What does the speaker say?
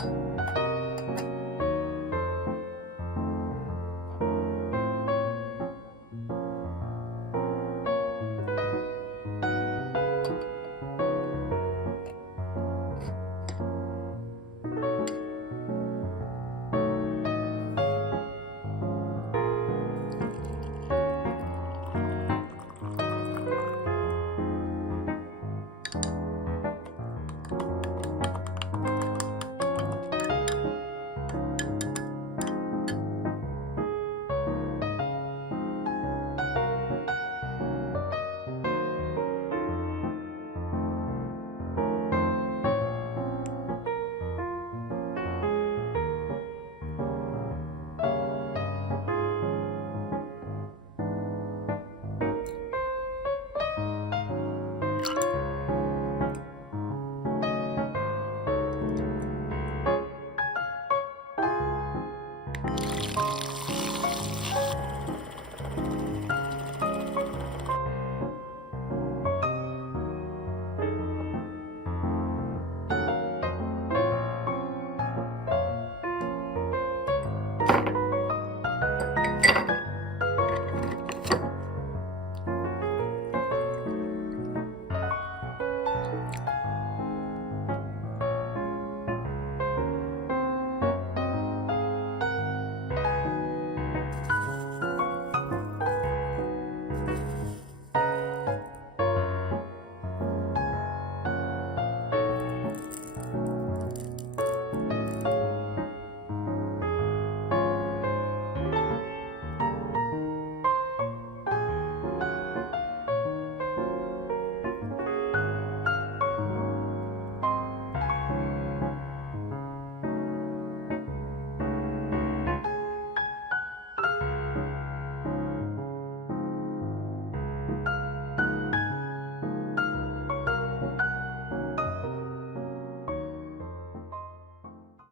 you